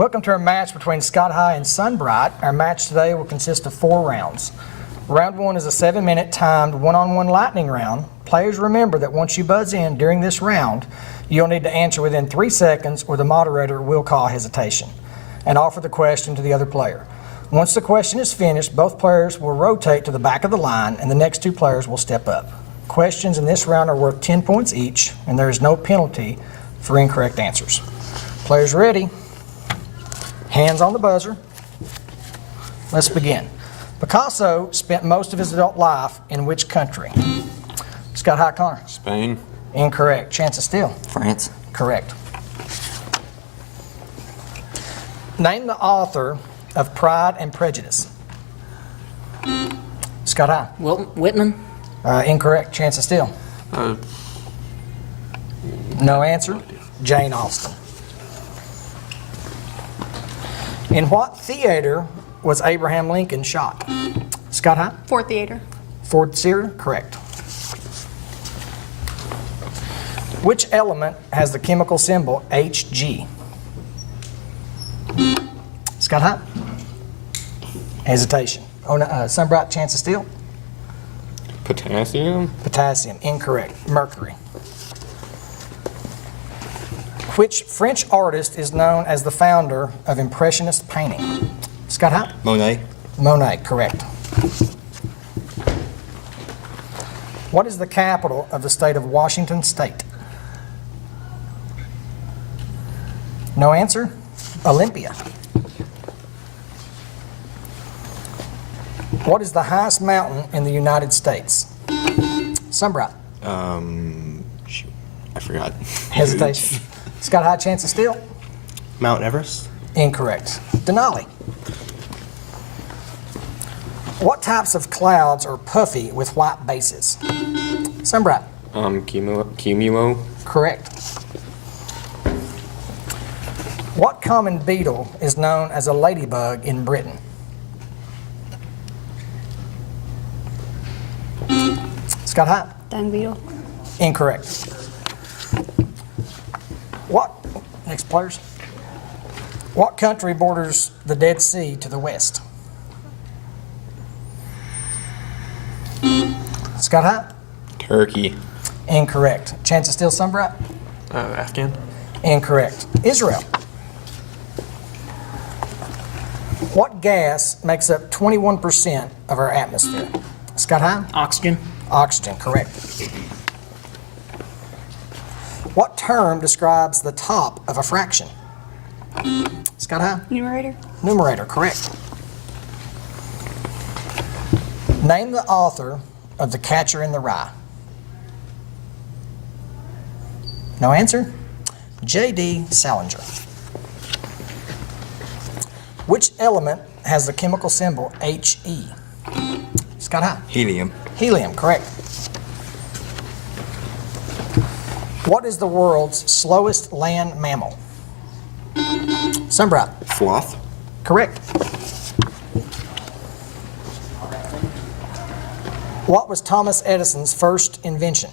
Welcome to our match between Scott High and Sunbright. Our match today will consist of 4 rounds. Round 1 is a 7-minute timed one-on-one lightning round. Players remember that once you buzz in during this round, you'll need to answer within 3 seconds or the moderator will call hesitation and offer the question to the other player. Once the question is finished, both players will rotate to the back of the line and the next 2 players will step up. Questions in this round are worth 10 points each, and there is no penalty for incorrect answers. Players ready? Hands on the buzzer. Let's begin. Picasso spent most of his adult life in which country? Scott High, Connor. Spain. Incorrect. Chance of steal. France. Correct. Name the author of Pride and Prejudice. Scott High. Whitman. Incorrect. Chance of steal. No answer. Jane Austen. In what theater was Abraham Lincoln shot? Scott High? Ford Theater. Ford Theater? Correct. Which element has the chemical symbol Hg? Scott High? Hesitation. Oh, no, Sunbright, chance of steal? Potassium. Potassium. Incorrect. Mercury. Which French artist is known as the founder of Impressionist painting? Scott High? Monet. Monet, correct. What is the capital of the state of Washington State? No answer? Olympia. What is the highest mountain in the United States? Sunbright. Shoot, I forgot. Hesitation. Scott High, chance of steal? Mount Everest. Incorrect. Denali. What types of clouds are puffy with white bases? Sunbright. Cumulo. Correct. What common beetle is known as a ladybug in Britain? Scott High. Dung beetle. Incorrect. Next players. What country borders the Dead Sea to the west? Scott High. Turkey. Incorrect. Chance of steal, Sunbright? Afghan. Incorrect. Israel. What gas makes up 21% of our atmosphere? Scott High? Oxygen. Oxygen, correct. What term describes the top of a fraction? Scott High? Numerator. Numerator, correct. Name the author of The Catcher in the Rye. No answer? J.D. Salinger. Which element has the chemical symbol He? Scott High? Helium. Helium, correct. What is the world's slowest land mammal? Sunbright. Sloth. Correct. What was Thomas Edison's first invention?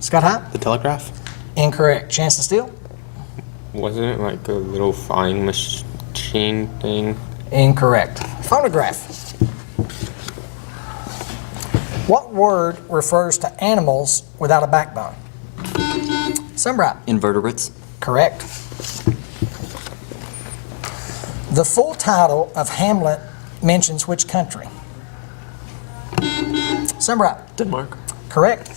Scott High? The telegraph. Incorrect. Chance to steal? Wasn't it like a little flying machine thing? Incorrect. Phonograph. What word refers to animals without a backbone? Sunbright. Invertebrates. Correct. The full title of Hamlet mentions which country? Sunbright. Denmark. Correct.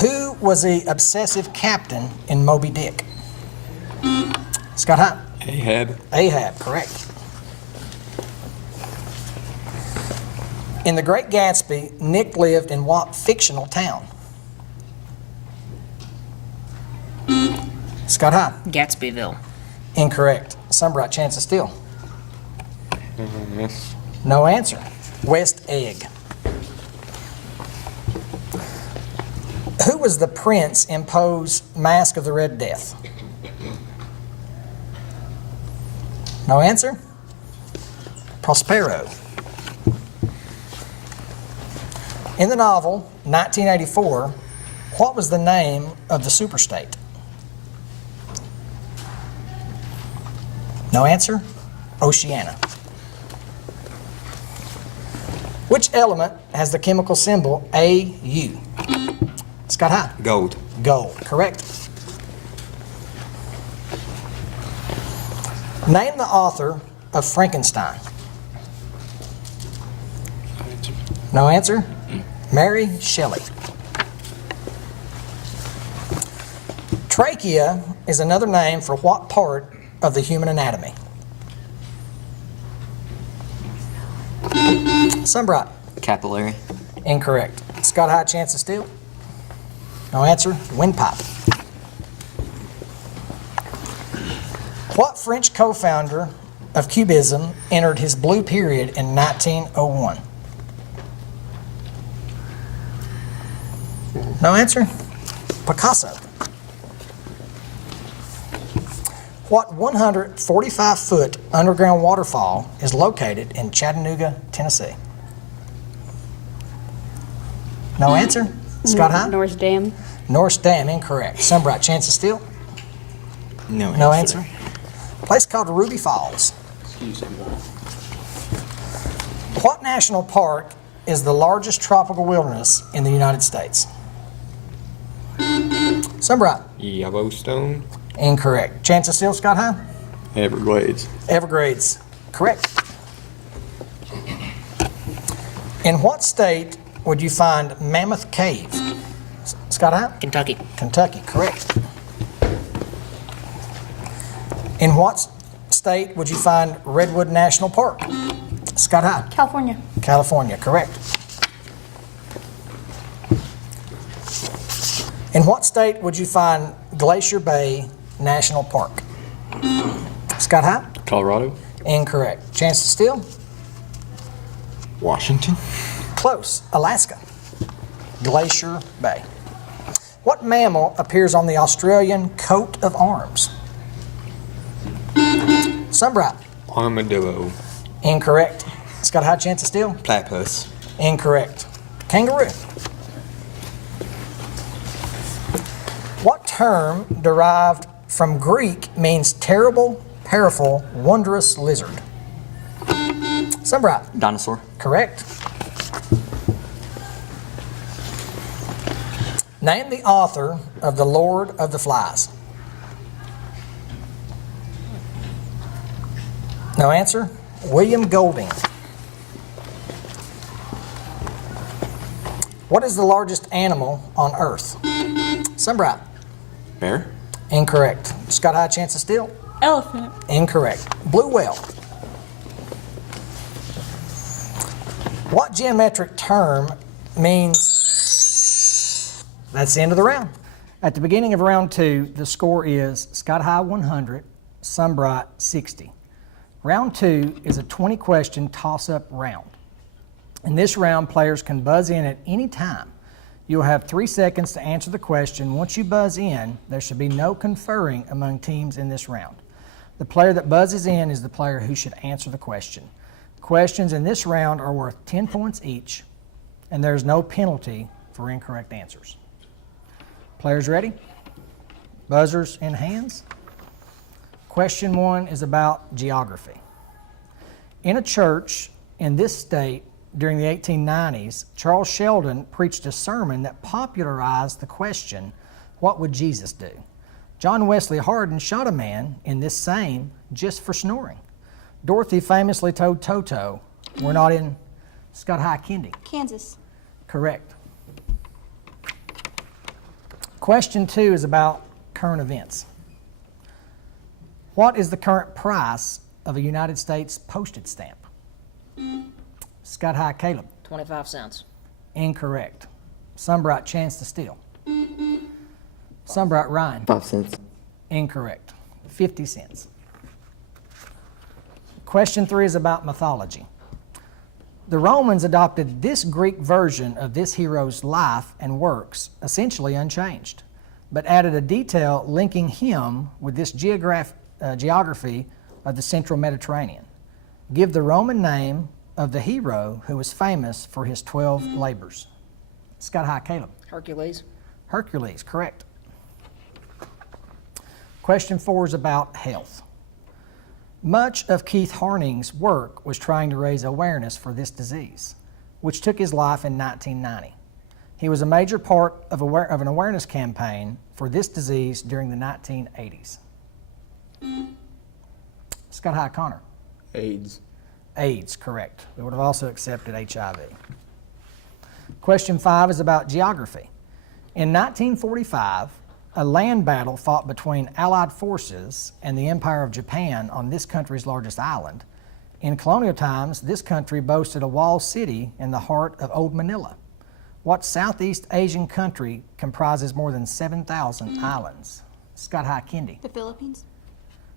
Who was the obsessive captain in Moby Dick? Scott High. Ahab. Ahab, correct. In The Great Gatsby, Nick lived in what fictional town? Scott High. Gatsbyville. Incorrect. Sunbright, chance of steal. Yes. No answer. West Egg. Who was the prince in Poe's Mask of the Red Death? No answer? Prospero. In the novel, 1984, what was the name of the superstate? No answer? Oceania. Which element has the chemical symbol AU? Scott High. Gold. Gold. Correct. Name the author of Frankenstein. No answer? Mary Shelley. Trachea is another name for what part of the human anatomy? Sunbright. Capillary. Incorrect. Scott High, chance to steal. No answer. Windpipe. What French co-founder of Cubism entered his blue period in 1901? No answer? Picasso. What 145-foot underground waterfall is located in Chattanooga, Tennessee? No answer? Scott High? Norris Dam. Norris Dam, incorrect. Sunbright, chance to steal? No No answer. Place called Ruby Falls. What national park is the largest tropical wilderness in the United States? Sunbright, Yellowstone. incorrect. Chance to steal, Scott High? Everglades. Everglades, correct. In what state would you find Mammoth Cave? Scott High? Kentucky. Kentucky, correct. In what state would you find Redwood National Park? Scott High? California. California, correct. In what state would you find Glacier Bay National Park? Scott High? Colorado. Incorrect. Chance to steal? Washington. Close. Alaska. Glacier Bay. What mammal appears on the Australian coat of arms? Sunbright. Armadillo. Incorrect. Scott High, chance to steal? Platypus. Incorrect. Kangaroo. What term derived from Greek means terrible, powerful, wondrous lizard? Sunbright. Dinosaur. Correct. Name the author of The Lord of the Flies. No answer? William Golding. What is the largest animal on Earth? Sunbright. Bear. Incorrect. Scott High, chance to steal? Elephant. Incorrect. Blue whale. What geometric term means? That's the end of the round. At the beginning of round 2, the score is Scott High 100, Sunbright 60. Round 2 is a 20-question toss-up round. In this round, players can buzz in at any time. You'll have 3 seconds to answer the question. Once you buzz in, there should be no conferring among teams in this round. The player that buzzes in is the player who should answer the question. Questions in this round are worth 10 points each, and there's no penalty for incorrect answers. Players ready? Buzzers in hands? Question 1 is about geography. In a church in this state during the 1890s, Charles Sheldon preached a sermon that popularized the question, what would Jesus do? John Wesley Hardin shot a man in this same just for snoring. Dorothy famously told Toto, we're not in Scott High Kendi. Kansas. Correct. Question 2 is about current events. What is the current price of a United States postage stamp? Scott High, Caleb. 25 cents. Incorrect. Sunbright, chance to steal. Sunbright, Ryan. 5 cents. Incorrect. 50 cents. Question 3 is about mythology. The Romans adopted this Greek version of this hero's life and works, essentially unchanged, but added a detail linking him with this geography of the central Mediterranean. Give the Roman name of the hero who was famous for his 12 labors. Scott High, Caleb. Hercules. Hercules, correct. Question 4 is about health. Much of Keith Harning's work was trying to raise awareness for this disease, which took his life in 1990. He was a major part of an awareness campaign for this disease during the 1980s. Scott High Connor. AIDS. AIDS, correct. We would have also accepted HIV. Question 5 is about geography. In 1945, a land battle fought between Allied forces and the Empire of Japan on this country's largest island. In colonial times, this country boasted a walled city in the heart of Old Manila. What Southeast Asian country comprises more than 7,000 islands? Scott High Kendi. The Philippines?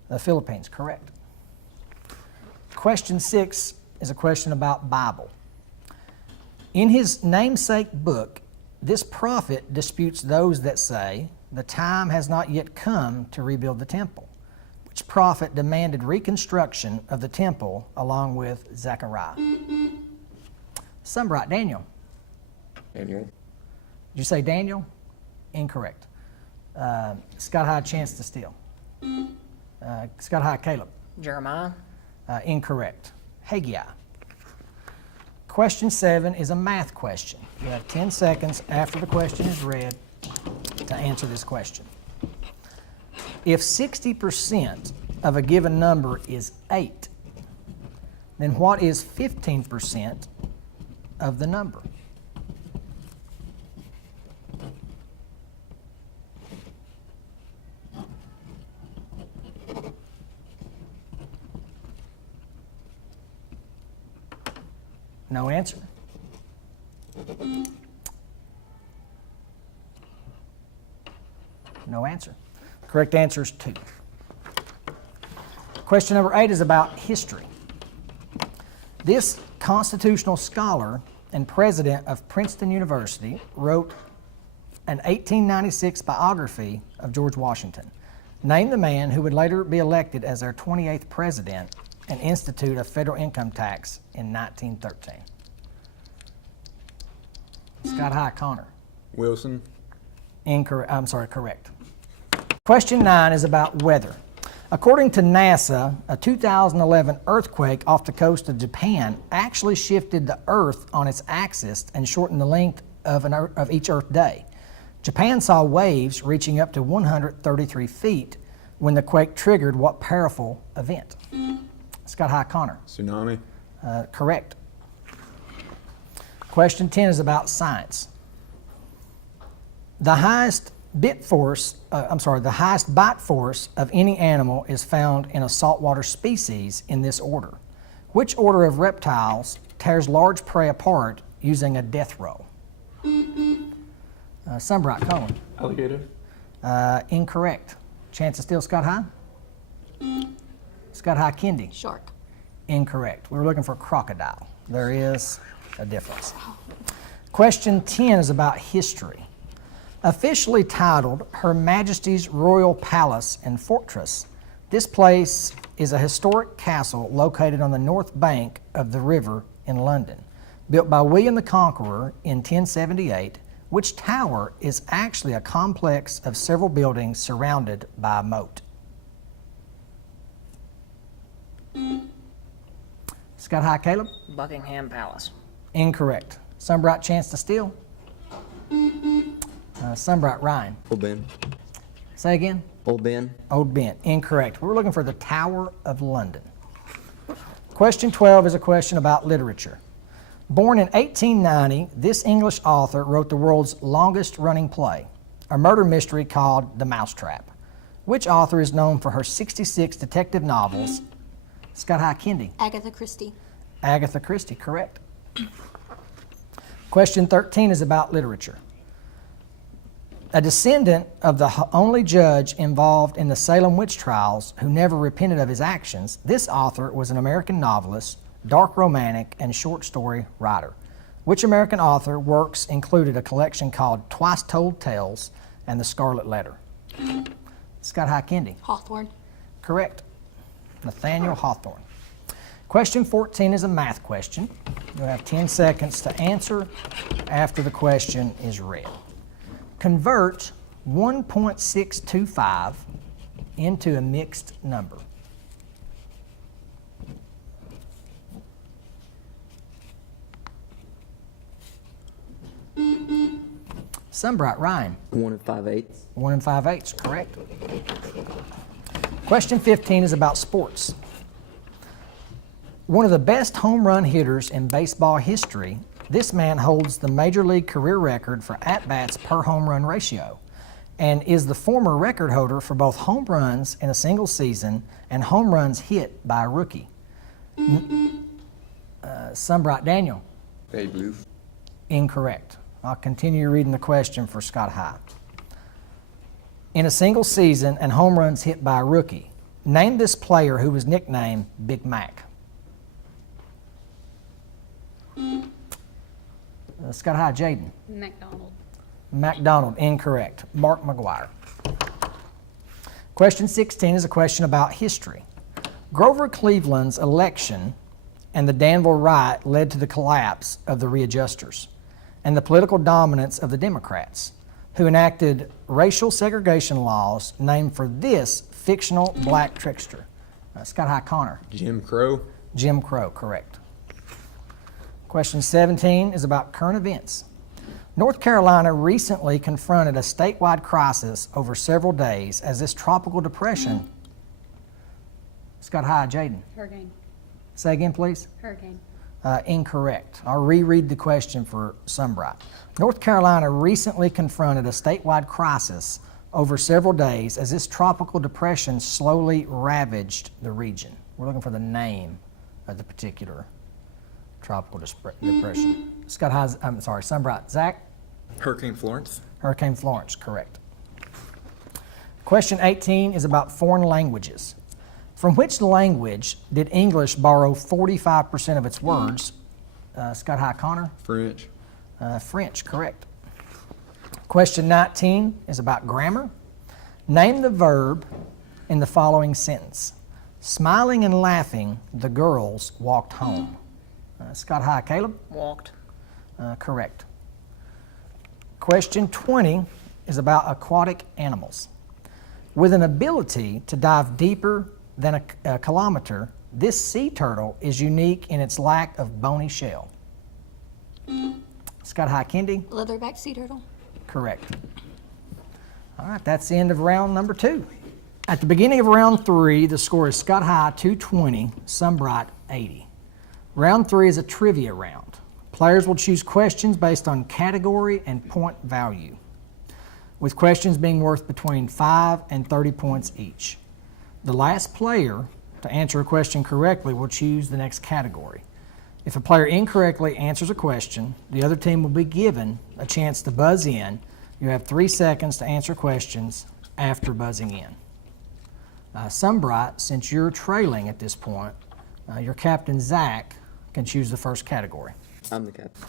The Philippines, correct. Question 6 is a question about Bible. In his namesake book, this prophet disputes those that say, the time has not yet come to rebuild the temple. Which prophet demanded reconstruction of the temple along with Zechariah? Sunbright, Daniel. Daniel. Did you say Daniel? Incorrect. Scott High, chance to steal. Scott High, Caleb. Jeremiah. Incorrect. Haggai. Question 7 is a math question. You have 10 seconds after the question is read to answer this question. If 60% of a given number is 8, then what is 15% of the number? No answer. No answer. Correct answer is 2. Question number 8 is about history. This constitutional scholar and president of Princeton University wrote an 1896 biography of George Washington. Name the man who would later be elected as our 28th president and institute a federal income tax in 1913. Scott High Connor. Wilson. Correct. Question 9 is about weather. According to NASA, a 2011 earthquake off the coast of Japan actually shifted the Earth on its axis and shortened the length of each Earth day. Japan saw waves reaching up to 133 feet when the quake triggered what powerful event? Scott High Connor. Tsunami. Correct. Question 10 is about science. The highest bite force of any animal is found in a saltwater species in this order. Which order of reptiles tears large prey apart using a death roll? Sunbright Cohen. Alligator. Incorrect. Chance to steal, Scott High? Scott High Kendi. Shark. Incorrect. We were looking for crocodile. There is a difference. Question 10 is about history. Officially titled Her Majesty's Royal Palace and Fortress, this place is a historic castle located on the north bank of the river in London. Built by William the Conqueror in 1078, which tower is actually a complex of several buildings surrounded by a moat? Scott High Caleb? Buckingham Palace. Incorrect. Sunbright chance to steal? Sunbright Ryan. Old Ben. Say again? Old Ben. Old Ben. Incorrect. We were looking for the Tower of London. Question 12 is a question about literature. Born in 1890, this English author wrote the world's longest running play, a murder mystery called The Mousetrap. Which author is known for her 66 detective novels? Scott High Kendi. Agatha Christie. Agatha Christie, correct. Question 13 is about literature. A descendant of the only judge involved in the Salem witch trials who never repented of his actions, this author was an American novelist, dark romantic, and short story writer. Which American author works included a collection called Twice Told Tales and The Scarlet Letter? Scott High Kendi. Hawthorne. Correct. Nathaniel Hawthorne. Question 14 is a math question. You'll have 10 seconds to answer after the question is read. Convert 1.625 into a mixed number. Sunbright Ryan. 1 5/8. 1 5/8, correct. Question 15 is about sports. One of the best home run hitters in baseball history, this man holds the major league career record for at-bats per home run ratio and is the former record holder for both home runs in a single season and home runs hit by a rookie. Sunbright Daniel. Babe Ruth. Incorrect. I'll continue reading the question for Scott High. In a single season and home runs hit by a rookie, name this player who was nicknamed Big Mac. Scott High, Jaden. McDonald. McDonald, incorrect. Mark McGuire. Question 16 is a question about history. Grover Cleveland's election and the Danville riot led to the collapse of the readjusters and the political dominance of the Democrats, who enacted racial segregation laws named for this fictional black trickster. Scott High Connor. Jim Crow. Jim Crow, correct. Question 17 is about current events. North Carolina recently confronted a statewide crisis over several days as this tropical depression. Scott High, Jaden. Hurricane. Say again, please. Hurricane. Incorrect. I'll reread the question for Sunbright. North Carolina recently confronted a statewide crisis over several days as this tropical depression slowly ravaged the region. We're looking for the name of the particular tropical depression. Scott High, I'm sorry, Sunbright. Zach? Hurricane Florence. Hurricane Florence, correct. Question 18 is about foreign languages. From which language did English borrow 45% of its words? Scott High Connor? French. French, correct. Question 19 is about grammar. Name the verb in the following sentence. Smiling and laughing, the girls walked home. Scott High, Caleb? Walked. Correct. Question 20 is about aquatic animals. With an ability to dive deeper than a kilometer, this sea turtle is unique in its lack of bony shell. Scott High, Kendi? Leatherback sea turtle. Correct. All right, that's the end of round number 2. At the beginning of round 3, the score is Scott High 220, Sunbright 80. Round 3 is a trivia round. Players will choose questions based on category and point value, with questions being worth between 5 and 30 points each. The last player to answer a question correctly will choose the next category. If a player incorrectly answers a question, the other team will be given a chance to buzz in. You have 3 seconds to answer questions after buzzing in. Sunbright, since you're trailing at this point, your captain, Zach, can choose the first category. I'm the captain.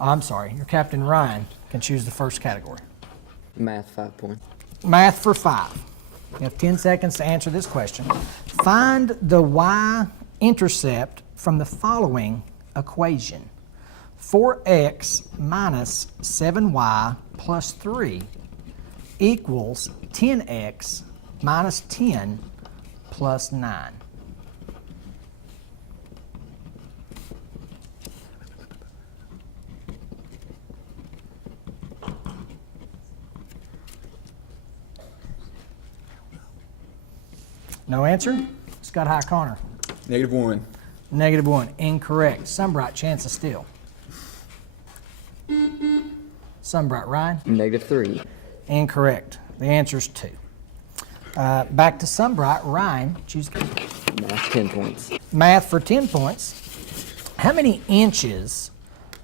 Oh, I'm sorry, your captain, Ryan, can choose the first category. Math, 5 points. Math for 5. You have 10 seconds to answer this question. Find the y-intercept from the following equation. 4x minus 7y plus 3 equals 10x minus 10 plus 9. No answer? Scott High Connor. -1. -1. Incorrect. Sunbright, chance of steal. Sunbright, Ryan. -3. Incorrect. The answer's 2. Back to Sunbright, Ryan. Choose Math, 10 points. math for 10 points. How many inches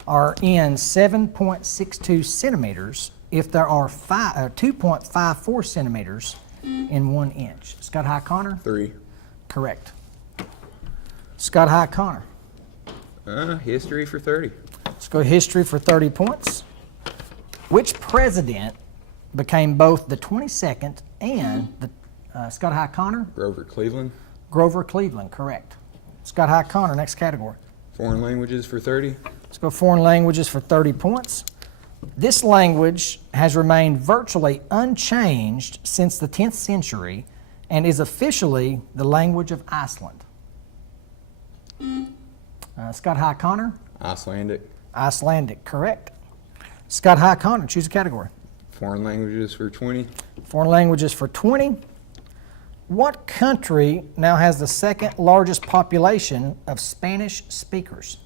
are in 7.62 centimeters if there are 2.54 centimeters in 1 inch? Scott High Connor? 3. Correct. Scott High Connor. History for 30. Let's go history for 30 points. Which president became both the 22nd and the Scott High Connor? Grover Cleveland. Grover Cleveland, correct. Scott High Connor, next category. Foreign languages for 30. Let's go foreign languages for 30 points. This language has remained virtually unchanged since the 10th century and is officially the language of Iceland. Scott High Connor? Icelandic. Icelandic, correct. Scott High, Connor, choose a category. Foreign languages for 20. Foreign languages for 20. What country now has the second largest population of Spanish speakers?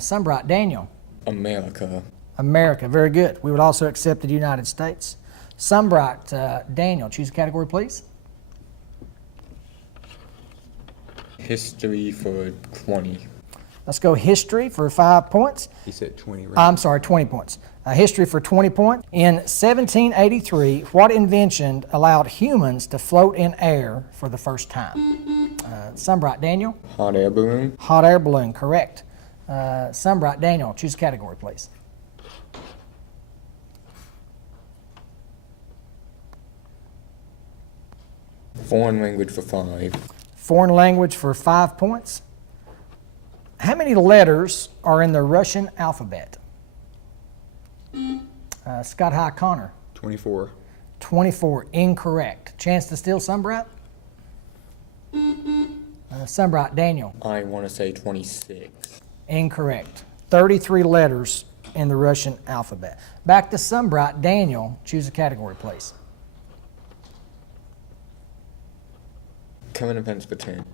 Sunbright, Daniel. America. America, very good. We would also accept the United States. Sunbright, Daniel, choose a category, please. History for 20. Let's go history for 5 points. He said 20, right? I'm sorry, 20 points. History for 20 points. In 1783, what invention allowed humans to float in air for the first time? Sunbright, Daniel. Hot air balloon. Hot air balloon, correct. Sunbright, Daniel, choose a category, please. Foreign language for 5. Foreign language for 5 points. How many letters are in the Russian alphabet? Scott High, Connor. 24. 24, incorrect. Chance to steal, Sunbright? Sunbright, Daniel. I want to say 26. Incorrect. 33 letters in the Russian alphabet. Back to Sunbright, Daniel. Choose a category, please. Current events for 10.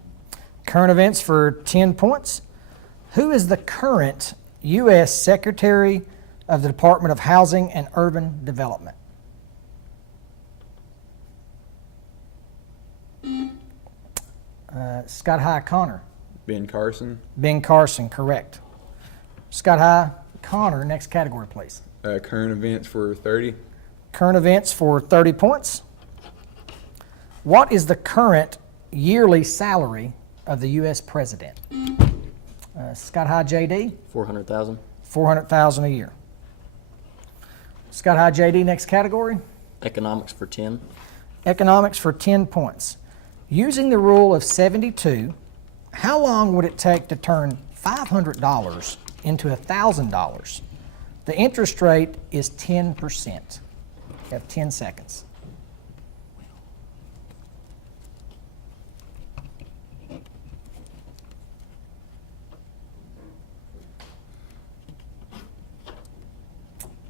Current events for 10 points. Who is the current U.S. Secretary of the Department of Housing and Urban Development? Scott High, Connor. Ben Carson. Ben Carson, correct. Scott High, Connor, next category, please. Current events for 30. Current events for 30 points. What is the current yearly salary of the U.S. President? Scott High, J.D. 400,000. 400,000 a year. Scott High, J.D., next category. Economics for 10. Economics for 10 points. Using the rule of 72, how long would it take to turn $500 into $1,000? The interest rate is 10%. You have 10 seconds.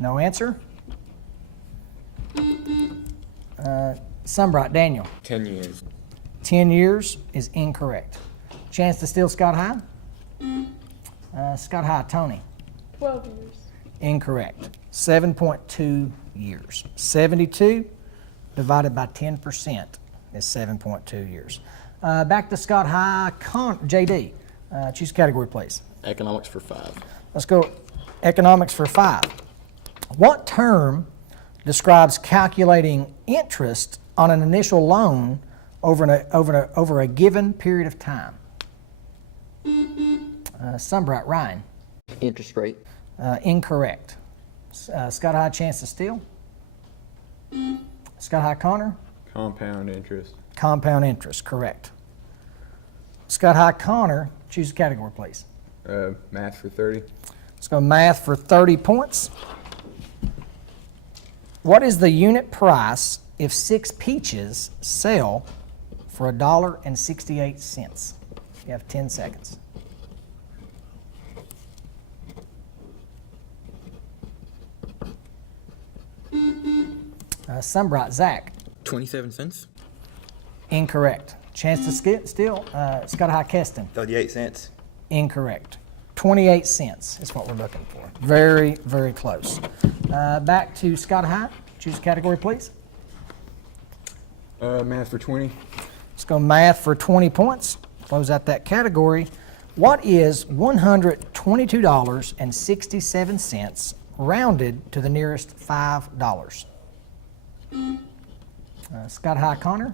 No answer? Sunbright, Daniel. 10 years. 10 years is incorrect. Chance to steal, Scott High? Scott High, Tony. 12 years. Incorrect. 7.2 years. 72 divided by 10% is 7.2 years. Back to Scott High, JD. Choose a category, please. Economics for 5. Let's go economics for 5. What term describes calculating interest on an initial loan over a given period of time? Sunbright, Ryan. Interest rate. Incorrect. Scott High, chance to steal. Scott High, Connor. Compound interest. Compound interest, correct. Scott High, Connor, choose a category, please. Math for 30. Let's go math for 30 points. What is the unit price if 6 peaches sell for $1.68? You have 10 seconds. Sunbright, Zach. 27 cents. Incorrect. Chance to steal, Scott High, Keston. 38 cents. Incorrect. 28 cents is what we're looking for. Very, very close. Back to Scott High. Choose a category, please. Math for 20. Let's go math for 20 points. Close out that category. What is $122.67 rounded to the nearest $5? Scott High, Connor.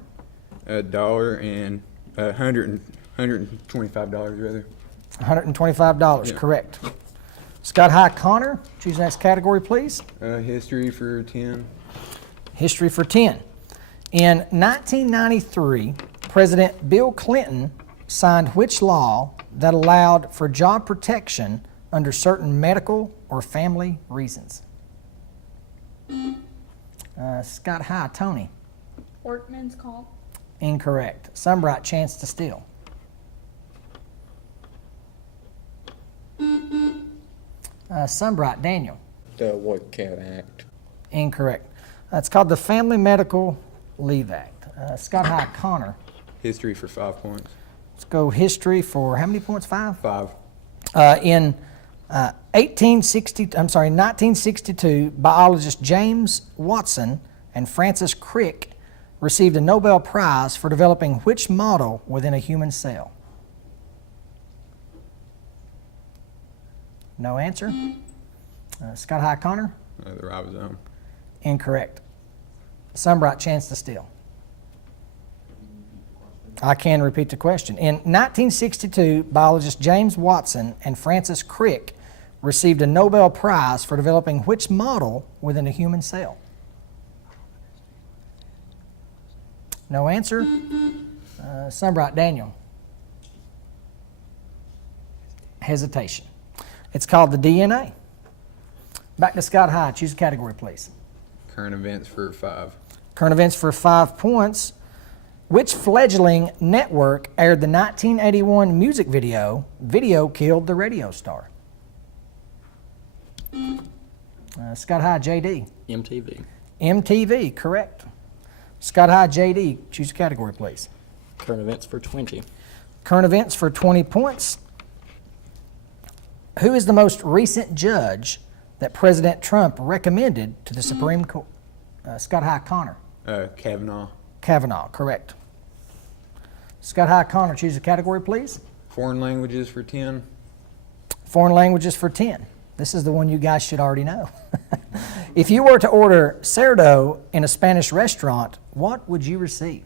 $1 and $125 rather. $125, Yeah. correct. Scott High, Connor. Choose the next category, please. History for 10. History for 10. In 1993, President Bill Clinton signed which law that allowed for job protection under certain medical or family reasons? Scott High, Tony. Workman's comp. Incorrect. Sunbright, chance to steal. Sunbright, Daniel. The Work Care Act. Incorrect. It's called the Family Medical Leave Act. Scott High, Connor. History for 5 points. Let's go history for how many points? 5? 5. In 1962, biologist James Watson and Francis Crick received a Nobel Prize for developing which model within a human cell? No answer. Scott High, Connor. The ribosome. Incorrect. Sunbright, chance to steal. I can repeat the question. In 1962, biologist James Watson and Francis Crick received a Nobel Prize for developing which model within a human cell? No answer. Sunbright, Daniel. Hesitation. It's called the DNA. Back to Scott High. Choose a category, please. Current events for 5. Current events for 5 points. Which fledgling network aired the 1981 music video, Video Killed the Radio Star? Scott High, JD. MTV. MTV, correct. Scott High, JD. Choose a category, please. Current events for 20. Current events for 20 points. Who is the most recent judge that President Trump recommended to the Supreme Court? Scott High, Connor. Kavanaugh. Kavanaugh, correct. Scott High, Connor, choose a category, please. Foreign languages for 10. Foreign languages for 10. This is the one you guys should already know. If you were to order cerdo in a Spanish restaurant, what would you receive?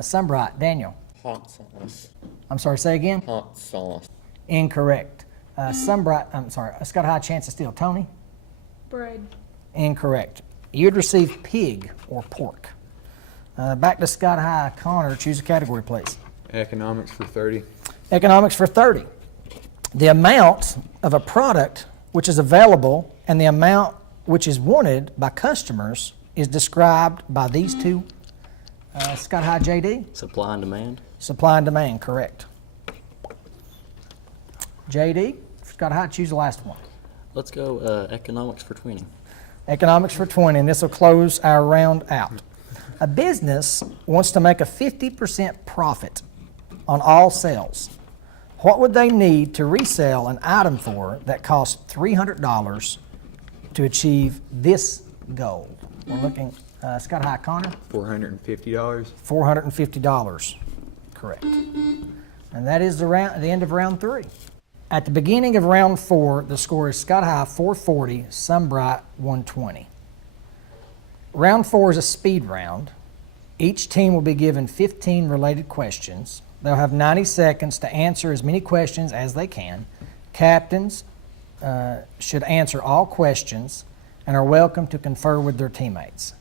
Sunbright, Daniel. Hot sauce. I'm sorry, say again. Hot sauce. Incorrect. Scott High, chance to steal. Tony? Bread. Incorrect. You'd receive pig or pork. Back to Scott High, Connor, choose a category, please. Economics for 30. Economics for 30. The amount of a product which is available and the amount which is wanted by customers is described by these two. Scott High, JD. Supply and demand. Supply and demand, correct. JD, Scott High, choose the last one. Let's go economics for 20. Economics for 20, and this will close our round out. A business wants to make a 50% profit on all sales. What would they need to resell an item for that costs $300 to achieve this goal? We're looking, Scott High, Connor. $450. $450, correct. And that is the end of round 3. At the beginning of round 4, the score is Scott High 440, Sunbright 120. Round 4 is a speed round. Each team will be given 15 related questions. They'll have 90 seconds to answer as many questions as they can. Captains should answer all questions and are welcome to confer with their teammates.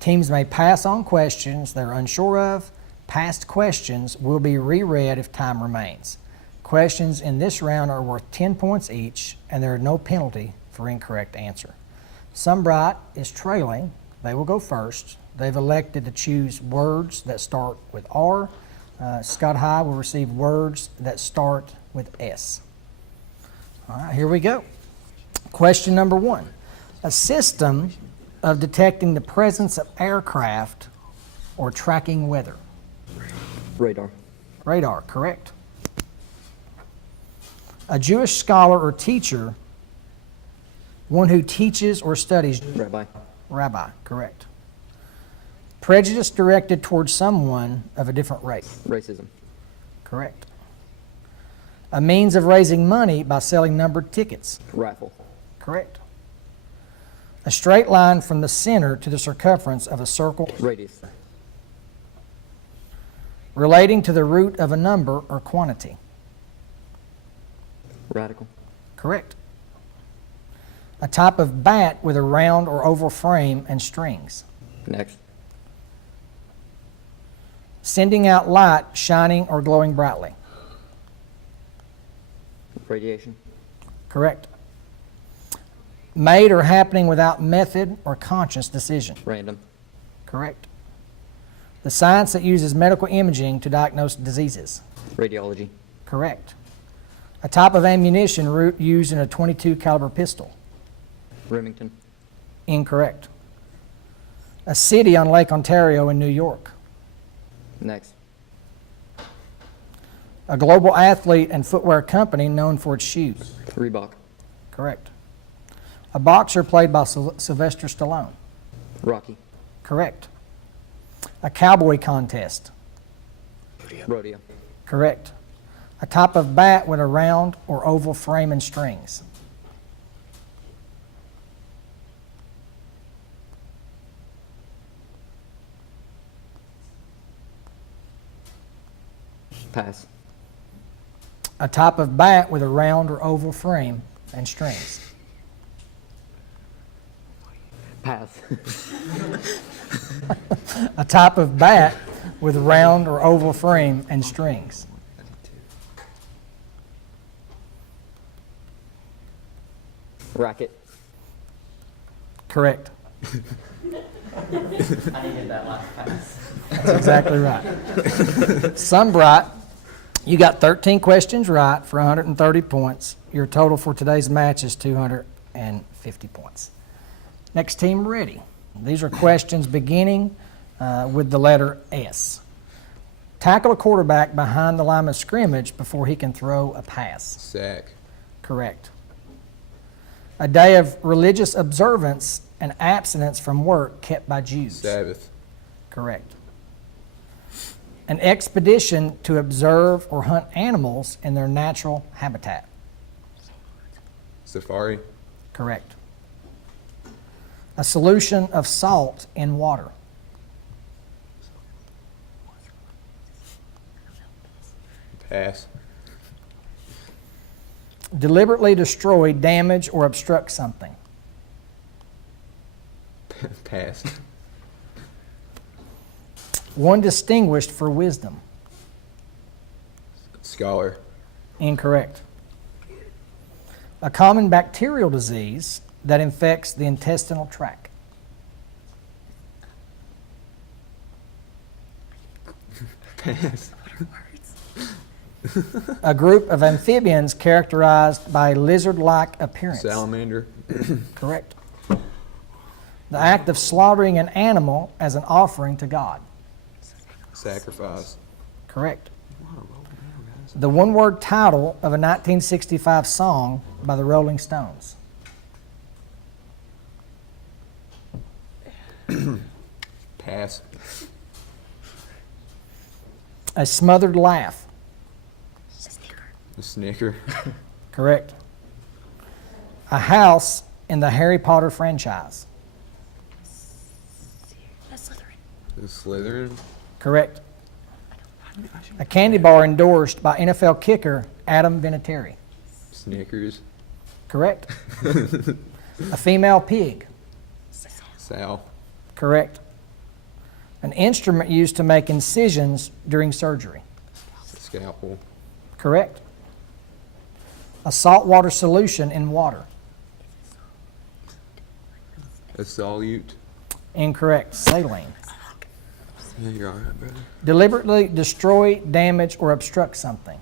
Teams may pass on questions they're unsure of. Past questions will be reread if time remains. Questions in this round are worth 10 points each, and there is no penalty for incorrect answer. Sunbright is trailing. They will go first. They've elected to choose words that start with R. Scott High will receive words that start with S. All right, here we go. Question number 1. A system of detecting the presence of aircraft or tracking weather. Radar. Radar, correct. A Jewish scholar or teacher, one who teaches or studies. Rabbi. Rabbi, correct. Prejudice directed towards someone of a different race. Racism. Correct. A means of raising money by selling numbered tickets. Rifle. Correct. A straight line from the center to the circumference of a circle. Radius. Relating to the root of a number or quantity. Radical. Correct. A type of bat with a round or oval frame and strings. Next. Sending out light, shining or glowing brightly. Radiation. Correct. Made or happening without method or conscious decision. Random. Correct. The science that uses medical imaging to diagnose diseases. Radiology. Correct. A type of ammunition used in a .22 caliber pistol. Remington. Incorrect. A city on Lake Ontario in New York. Next. A global athlete and footwear company known for its shoes. Reebok. Correct. A boxer played by Sylvester Stallone. Rocky. Correct. A cowboy contest. Rodeo. Correct. A type of bat with a round or oval frame and strings. Pass. A type of bat with a round or oval frame and strings. Pass. A type of bat with a round or oval frame and strings. Racket. Correct. I needed that last pass. That's exactly right. Sunbright, you got 13 questions right for 130 points. Your total for today's match is 250 points. Next team ready. These are questions beginning with the letter S. Tackle a quarterback behind the line of scrimmage before he can throw a pass. Sack. Correct. A day of religious observance and abstinence from work kept by Jews. Sabbath. Correct. An expedition to observe or hunt animals in their natural habitat. Safari. Correct. A solution of salt in water. Pass. Deliberately destroy, damage, or obstruct something. Pass. One distinguished for wisdom. Scholar. Incorrect. A common bacterial disease that infects the intestinal tract. Pass. A group of amphibians characterized by a lizard-like appearance. Salamander. Correct. The act of slaughtering an animal as an offering to God. Sacrifice. Correct. The one-word title of a 1965 song by the Rolling Stones. Pass. A smothered laugh. The Snicker. Correct. A house in the Harry Potter franchise. The Slytherin. Correct. A candy bar endorsed by NFL kicker Adam Vinatieri. Snickers. Correct. A female pig. Sal. Correct. An instrument used to make incisions during surgery. Scalpel. Correct. A saltwater solution in water. A solute. Incorrect. Saline. Yeah, you're all right, brother. Deliberately destroy, damage, or obstruct something.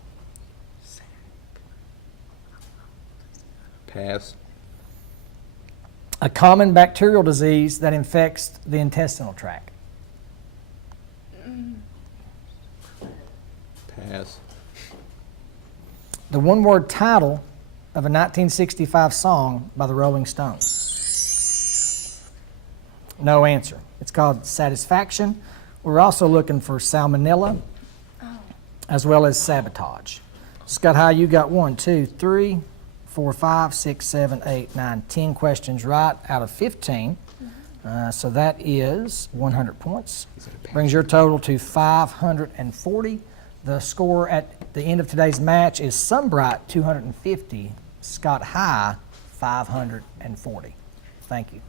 Pass. A common bacterial disease that infects the intestinal tract. Pass. The one-word title of a 1965 song by the Rolling Stones. No answer. It's called Satisfaction. We're also looking for Salmonella, as well as Sabotage. Scott High, you got 1, 2, 3, 4, 5, 6, 7, 8, 9, 10 questions right out of 15. So that is 100 points. Brings your total to 540. The score at the end of today's match is Sunbright 250, Scott High 540. Thank you.